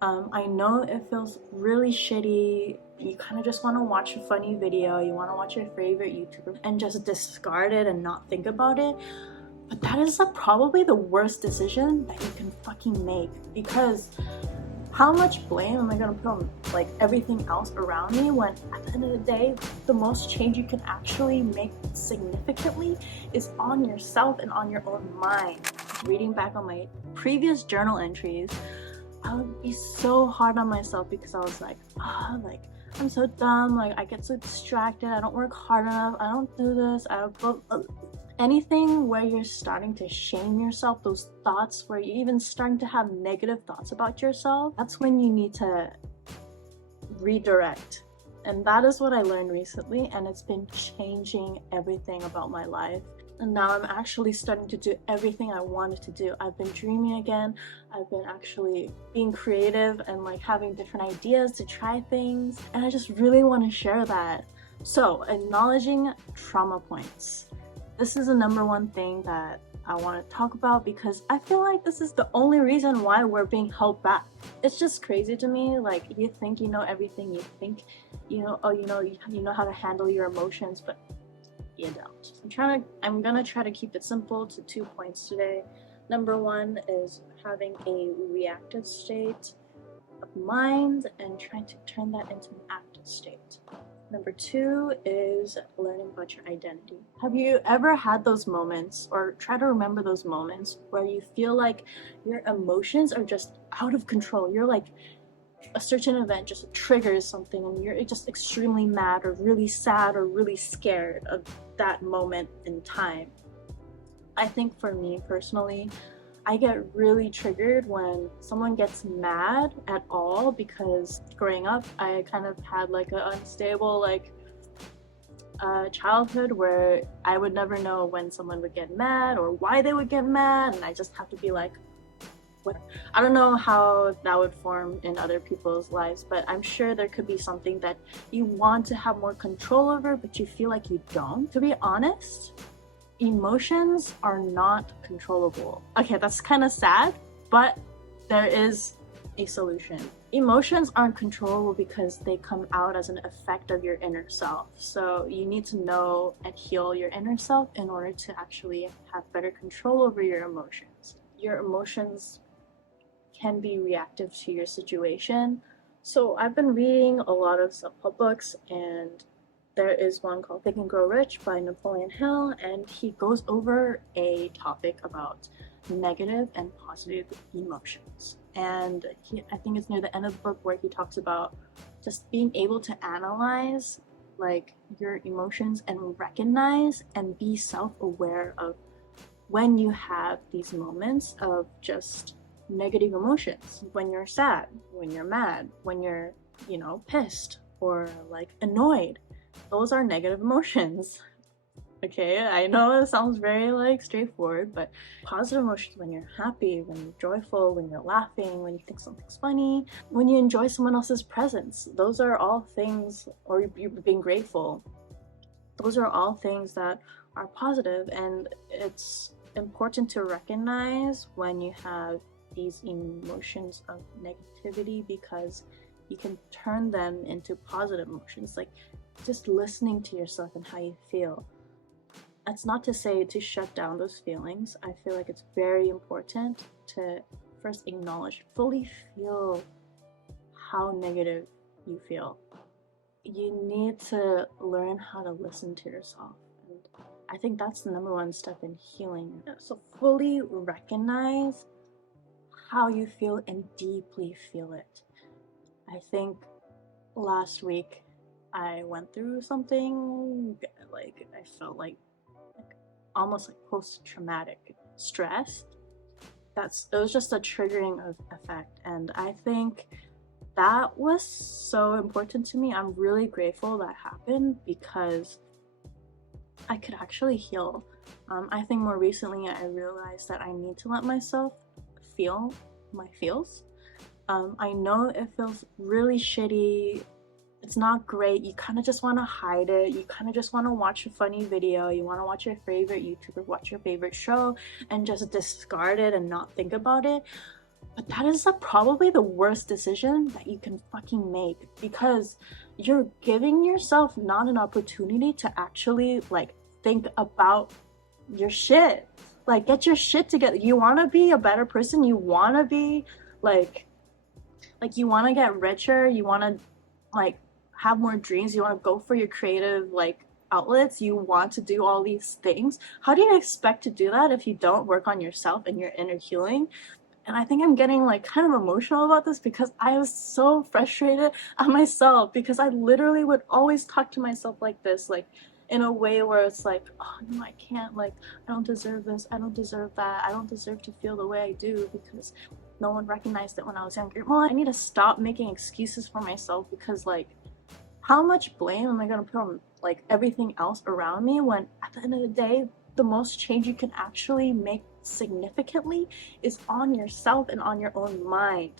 I know it feels really shitty. You kind of just want to watch a funny video, you want to watch your favorite YouTuber and just discard it and not think about it. But that is like probably the worst decision that you can fucking make, because how much blame am I gonna put on like everything else around me when at the end of the day, the most change you can actually make significantly is on yourself and on your own mind. Reading back on my previous journal entries, I would be so hard on myself because I was like, like I'm so dumb, like I get so distracted, I don't work hard enough, I don't do this, I don't anything where you're starting to shame yourself, those thoughts where you're even starting to have negative thoughts about yourself, that's when you need to redirect. And that is what I learned recently, and it's been changing everything about my life. And now I'm actually starting to do everything I wanted to do. I've been dreaming again. I've been actually being creative and like having different ideas to try things. And I just really want to share that. So, acknowledging trauma points. This is the number one thing that I want to talk about because I feel like this is the only reason why we're being held back. It's just crazy to me. Like, you think you know everything, you think you know, oh, you know how to handle your emotions, but you don't. I'm gonna try to keep it simple to 2 points today. Number one is having a reactive state of mind and trying to turn that into an active state. Number two is learning about your identity. Have you ever had those moments, or try to remember those moments, where you feel like your emotions are just out of control? You're like, a certain event just triggers something and you're just extremely mad or really sad or really scared of that moment in time. I think for me personally, I get really triggered when someone gets mad at all, because growing up I kind of had like an unstable childhood where I would never know when someone would get mad or why they would get mad, and I just have to be like, I don't know how that would form in other people's lives, but I'm sure there could be something that you want to have more control over, but you feel like you don't. To be honest, emotions are not controllable. Okay, that's kind of sad, but there is a solution. Emotions aren't controllable because they come out as an effect of your inner self. So you need to know and heal your inner self in order to actually have better control over your emotions. Your emotions can be reactive to your situation. So I've been reading a lot of self-help books, and there is one called Think and Grow Rich by Napoleon Hill, and he goes over a topic about negative and positive emotions. And I think it's near the end of the book where he talks about just being able to analyze like your emotions and recognize and be self-aware of when you have these moments of just negative emotions, when you're sad, when you're mad, when you're, pissed or like annoyed. Those are negative emotions. Okay, I know it sounds very like straightforward, but positive emotions, when you're happy, when you're joyful, when you're laughing, when you think something's funny, when you enjoy someone else's presence, those are all things, or you're being grateful. Those are all things that are positive, and it's important to recognize when you have these emotions of negativity, because you can turn them into positive emotions, like just listening to yourself and how you feel. That's not to say to shut down those feelings. I feel like it's very important to first acknowledge, fully feel how negative you feel. You need to learn how to listen to yourself, and I think that's the number one step in healing. So fully recognize how you feel and deeply feel it. I think last week I went through something, like I felt like almost like post-traumatic stress. It was just a triggering effect, and I think that was so important to me. I'm really grateful that happened because I could actually heal. I think more recently I realized that I need to let myself feel my feels. I know it feels really shitty, it's not great, you kind of just want to hide it, you kind of just want to watch a funny video, you want to watch your favorite YouTuber, watch your favorite show, and just discard it and not think about it. But that is probably the worst decision that you can fucking make, because you're giving yourself not an opportunity to actually like think about your shit. Like, get your shit together. You want to be a better person. You want to be like you want to get richer. You want to like have more dreams. You want to go for your creative like outlets. You want to do all these things. How do you expect to do that if you don't work on yourself and your inner healing? And I think I'm getting like kind of emotional about this because I was so frustrated at myself, because I literally would always talk to myself like this, like in a way where it's like, oh no, I can't, like, I don't deserve this, I don't deserve that, I don't deserve to feel the way I do because no one recognized it when I was younger. Well, I need to stop making excuses for myself, because like, how much blame am I gonna put on like everything else around me, when at the end of the day, the most change you can actually make significantly is on yourself and on your own mind.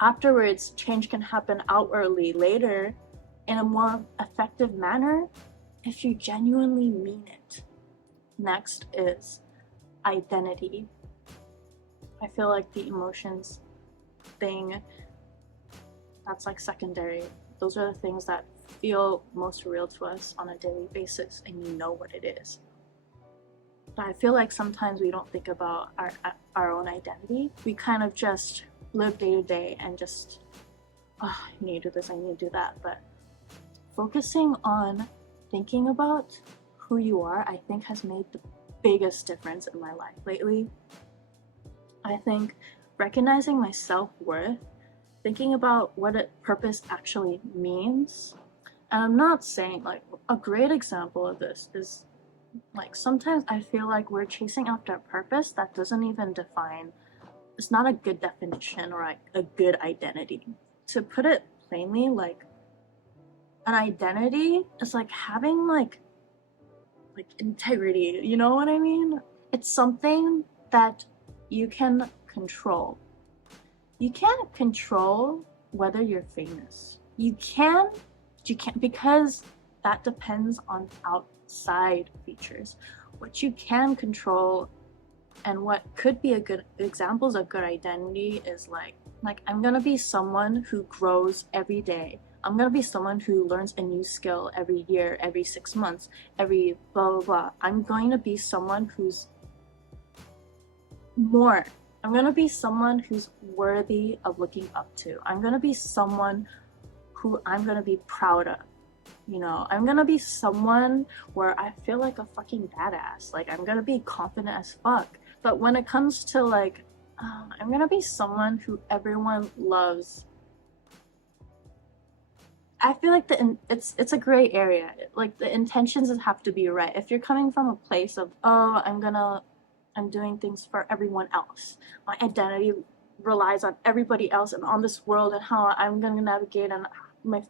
Afterwards, change can happen outwardly later in a more effective manner if you genuinely mean it. Next is identity. I feel like the emotions thing, that's like secondary. Those are the things that feel most real to us on a daily basis, and you know what it is. But I feel like sometimes we don't think about our own identity. We kind of just live day to day and just, oh, I need to do this, I need to do that. But focusing on thinking about who you are, I think has made the biggest difference in my life lately. I think recognizing my self-worth, thinking about what a purpose actually means. And I'm not saying, like, a great example of this is, like, sometimes I feel like we're chasing after a purpose that doesn't even define, it's not a good definition or like a good identity. To put it plainly, like, an identity is like having like integrity, you know what I mean? It's something that you can control. You can't control whether you're famous. You can't, because that depends on outside features. What you can control and what could be a good examples of good identity is like I'm gonna be someone who grows every day. I'm gonna be someone who learns a new skill every year, every 6 months, every blah blah blah. I'm going to be someone who's more. I'm gonna be someone who's worthy of looking up to. I'm gonna be someone who I'm gonna be proud of. You know, I'm gonna be someone where I feel like a fucking badass. Like, I'm gonna be confident as fuck. But when it comes to like, I'm gonna be someone who everyone loves. I feel like it's a gray area. Like, the intentions have to be right. If you're coming from a place of, oh, I'm doing things for everyone else. My identity relies on everybody else and on this world and how I'm gonna navigate, and my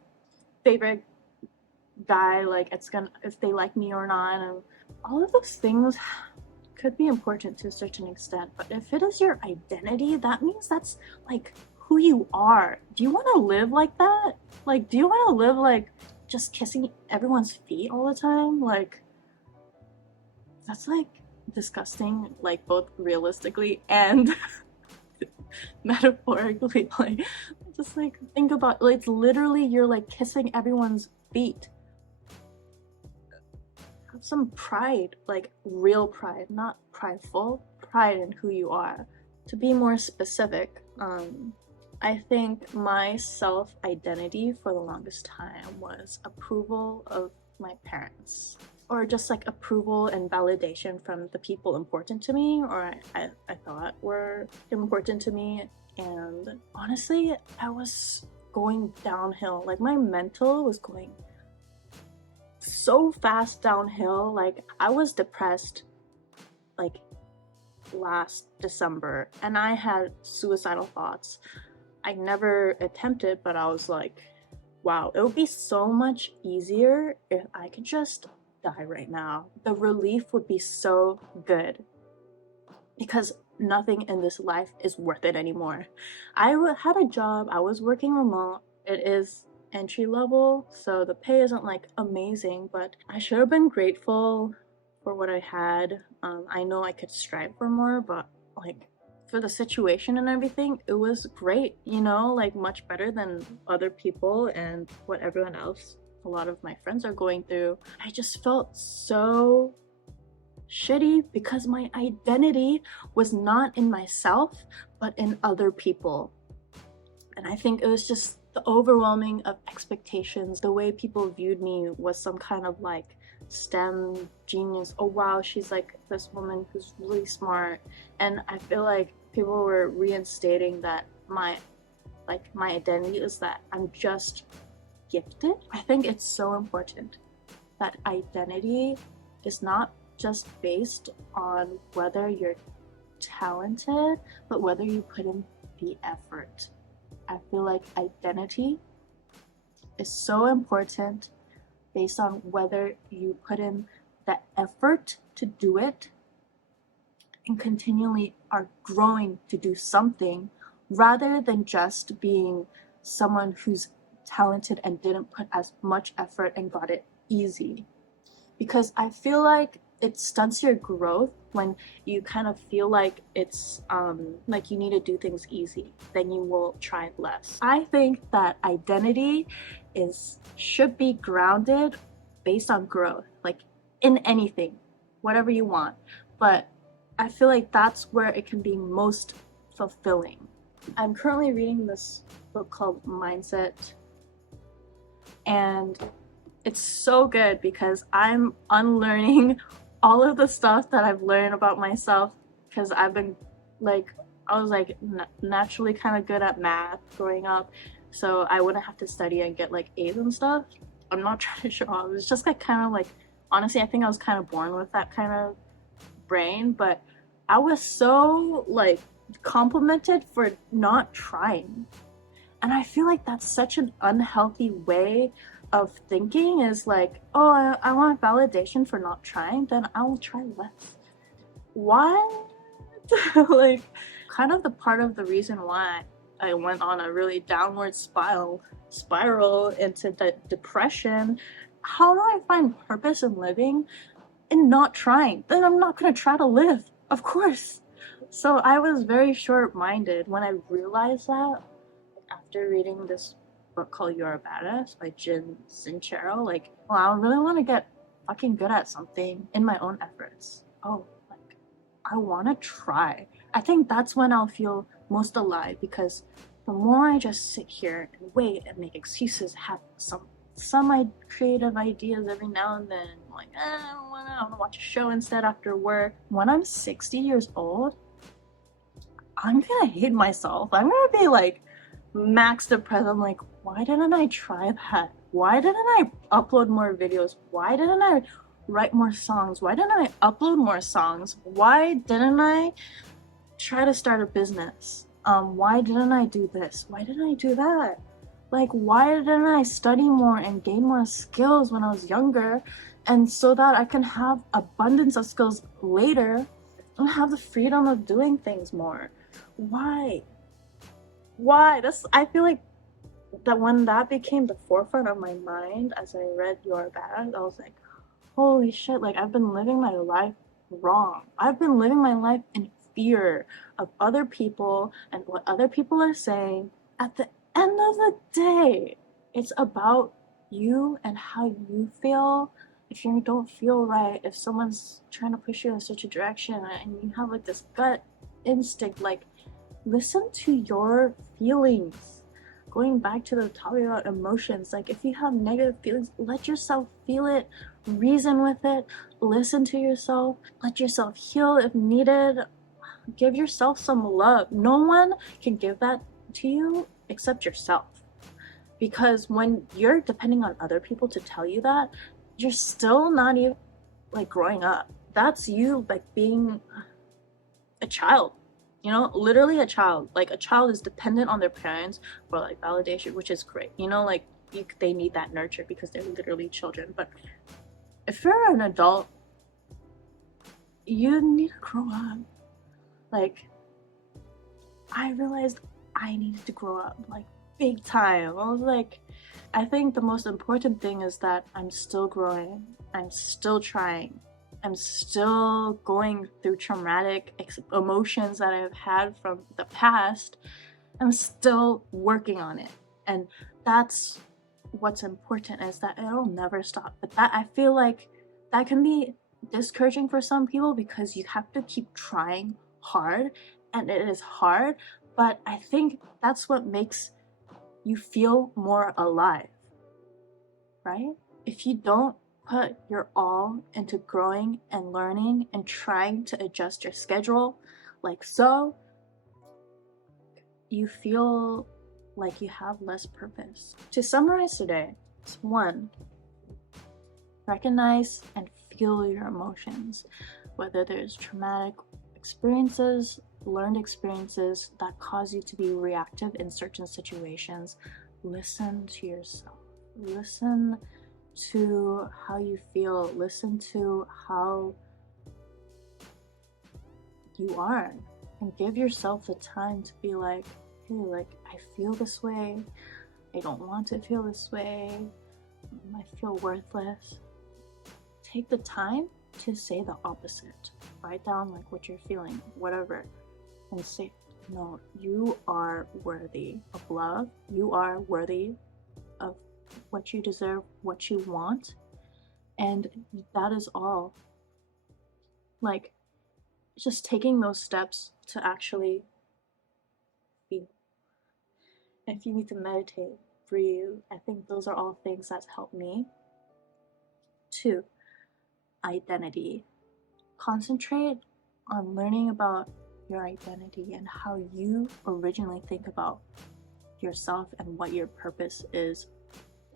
favorite guy, like, it's gonna, if they like me or not, and all of those things could be important to a certain extent. But if it is your identity, that means that's like who you are. Do you want to live like that? Like, do you want to live like just kissing everyone's feet all the time? Like, that's like disgusting, like both realistically and metaphorically. Like, just like think about, like, it's literally you're like kissing everyone's feet. Have some pride, like real pride, not prideful, pride in who you are. To be more specific, I think my self-identity for the longest time was approval of my parents, or just like approval and validation from the people important to me, or I thought were important to me. And honestly, I was going downhill. Like, my mental was going so fast downhill. Like, I was depressed like last December, and I had suicidal thoughts. I never attempted, but I was like, wow, it would be so much easier if I could just die right now. The relief would be so good, because nothing in this life is worth it anymore. I had a job, I was working remote. It is entry level, so the pay isn't like amazing, but I should have been grateful for what I had. I know I could strive for more, but like, for the situation and everything, it was great, you know, like much better than other people and what everyone else, a lot of my friends are going through. I just felt so shitty because my identity was not in myself, but in other people. And I think it was just the overwhelming of expectations. The way people viewed me was some kind of like STEM genius. Oh wow, she's like this woman who's really smart. And I feel like people were reinstating that my identity is that I'm just gifted. I think it's so important that identity is not just based on whether you're talented, but whether you put in the effort. I feel like identity is so important based on whether you put in the effort to do it and continually are growing to do something, rather than just being someone who's talented and didn't put as much effort and got it easy. Because I feel like it stunts your growth when you kind of feel like it's like you need to do things easy, then you will try less. I think that identity should be grounded based on growth, like in anything, whatever you want. But I feel like that's where it can be most fulfilling. I'm currently reading this book called Mindset, and it's so good because I'm unlearning all of the stuff that I've learned about myself, because I've been like, I was like naturally kind of good at math growing up, so I wouldn't have to study and get like A's and stuff. I'm not trying to show off. It's just like kind of like, honestly, I think I was kind of born with that kind of brain, but I was so like complimented for not trying. And I feel like that's such an unhealthy way of thinking, is like, oh, I want validation for not trying, then I will try less. What? Like, kind of the part of the reason why I went on a really downward spiral into the depression. How do I find purpose in living and not trying? Then I'm not gonna try to live, of course. So I was very short-minded when I realized that after reading this book called You're a Badass by Jen Sincero. Like, well, I really want to get fucking good at something in my own efforts. Oh, like, I want to try. I think that's when I'll feel most alive, because the more I just sit here and wait and make excuses, have some creative ideas every now and then, like, I want to watch a show instead after work. When I'm 60 years old, I'm gonna hate myself. I'm gonna be like max depressed. I'm like, why didn't I try that? Why didn't I upload more videos? Why didn't I write more songs? Why didn't I upload more songs? Why didn't I try to start a business? Why didn't I do this? Why didn't I do that? Like, why didn't I study more and gain more skills when I was younger, and so that I can have abundance of skills later and have the freedom of doing things more? Why? I feel like that when that became the forefront of my mind as I read Your Bad, I was like, holy shit, like, I've been living my life wrong. I've been living my life in fear of other people and what other people are saying. At the end of the day, it's about you and how you feel. If you don't feel right, if someone's trying to push you in such a direction and you have like this gut instinct, like, listen to your feelings. Going back to the topic about emotions, like, if you have negative feelings, let yourself feel it, reason with it, listen to yourself, let yourself heal if needed, give yourself some love. No one can give that to you except yourself. Because when you're depending on other people to tell you that, you're still not even like growing up. That's you like being a child. You know, literally a child. Like, a child is dependent on their parents for like validation, which is great. You know, like they need that nurture because they're literally children. But if you're an adult, you need to grow up. Like, I realized I needed to grow up, like, big time. I was like, I think the most important thing is that I'm still growing. I'm still trying. am still going through traumatic emotions that I've had from the past, I'm still working on it. And that's what's important, is that it'll never stop. But that, I feel like that can be discouraging for some people because you have to keep trying hard, and it is hard, but I think that's what makes you feel more alive, right? If you don't put your all into growing and learning and trying to adjust your schedule like so, you feel like you have less purpose. To summarize today, it's 1, recognize and feel your emotions, whether there's traumatic experiences, learned experiences that cause you to be reactive in certain situations. Listen to yourself. Listen to how you feel. Listen to how you are, and give yourself the time to be like, hey, like, I feel this way. I don't want to feel this way. I feel worthless. Take the time to say the opposite. Write down like what you're feeling, whatever, and say, no, you are worthy of love. You are worthy of what you deserve, what you want, and that is all. Like, just taking those steps to actually feel. If you need to meditate, breathe, I think those are all things that's helped me. 2, identity. Concentrate on learning about your identity and how you originally think about yourself and what your purpose is.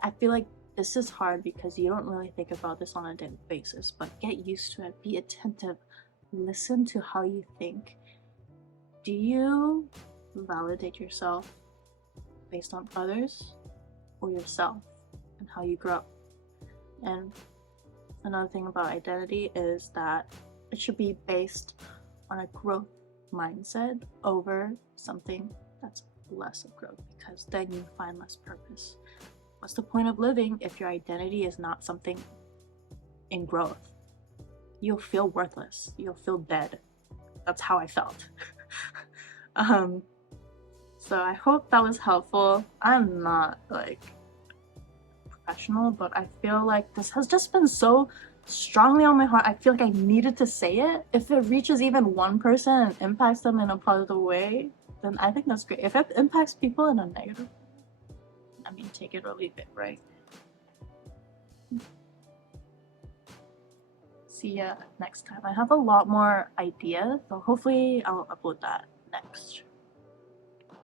I feel like this is hard because you don't really think about this on a daily basis, but get used to it. Be attentive. Listen to how you think. Do you validate yourself based on others or yourself and how you grow? And another thing about identity is that it should be based on a growth mindset over something that's less of growth, because then you find less purpose. What's the point of living if your identity is not something in growth? You'll feel worthless. You'll feel dead. That's how I felt. So I hope that was helpful. I'm not like professional, but I feel like this has just been so strongly on my heart. I feel like I needed to say it. If it reaches even one person and impacts them in a positive way, then I think that's great. If it impacts people in a negative, I mean, take it or leave it, right? See ya next time. I have a lot more ideas, so hopefully I'll upload that next.